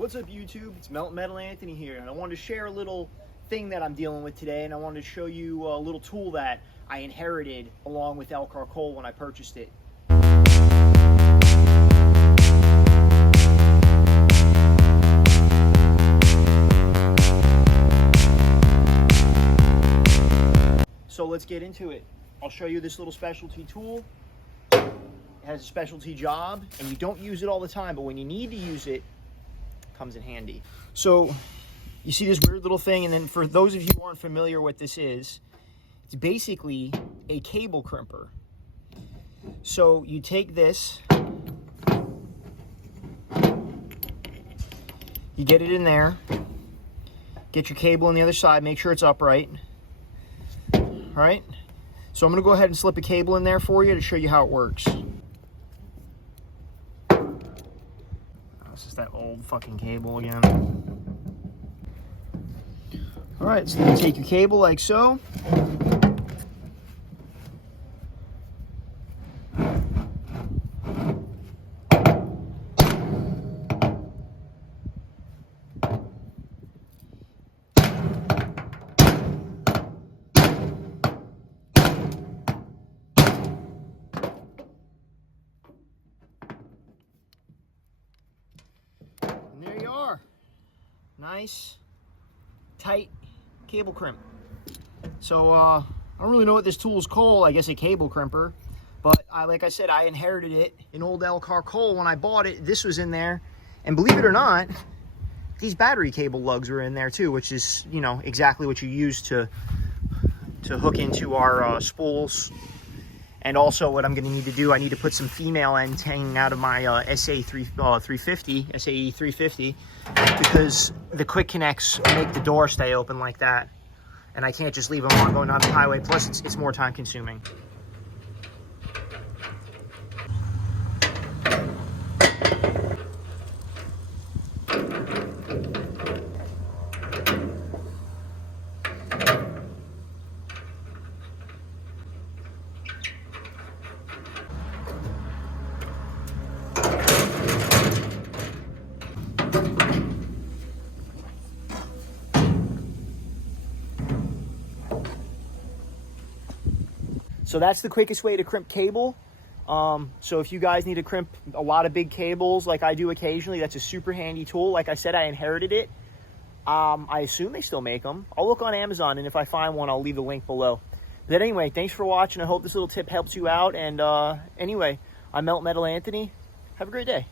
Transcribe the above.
What's up, YouTube? It's Melting Metal Anthony here, and I wanted to share a little thing that I'm dealing with today, and I wanted to show you a little tool that I inherited along with Caracol when I purchased it. So let's get into it. I'll show you this little specialty tool. It has a specialty job, and you don't use it all the time, but when you need to use it, comes in handy. So you see this weird little thing, and then for those of you who aren't familiar what this is, it's basically a cable crimper. So you take this, you get it in there, get your cable on the other side, make sure it's upright. All right, so I'm going to go ahead and slip a cable in there for you to show you how it works. This is that old fucking cable again. All right, so you take your cable like so. And there you are. Nice, tight cable crimp. So I don't really know what this tool is called. I guess a cable crimper, but like I said, I inherited it in old Caracol when I bought it. This was in there, and believe it or not, these battery cable lugs were in there too, which is, you know, exactly what you use to hook into our spools. And also what I'm going to need to do, I need to put some female ends hanging out of my SAE 350, because the quick connects make the door stay open like that. And I can't just leave them on going down the highway. Plus, it's more time consuming. So that's the quickest way to crimp cable. So if you guys need to crimp a lot of big cables like I do occasionally, that's a super handy tool. Like I said, I inherited it. I assume they still make them. I'll look on Amazon, and if I find one, I'll leave the link below. But anyway, thanks for watching. I hope this little tip helps you out. And anyway, I'm Melting Metal Anthony. Have a great day.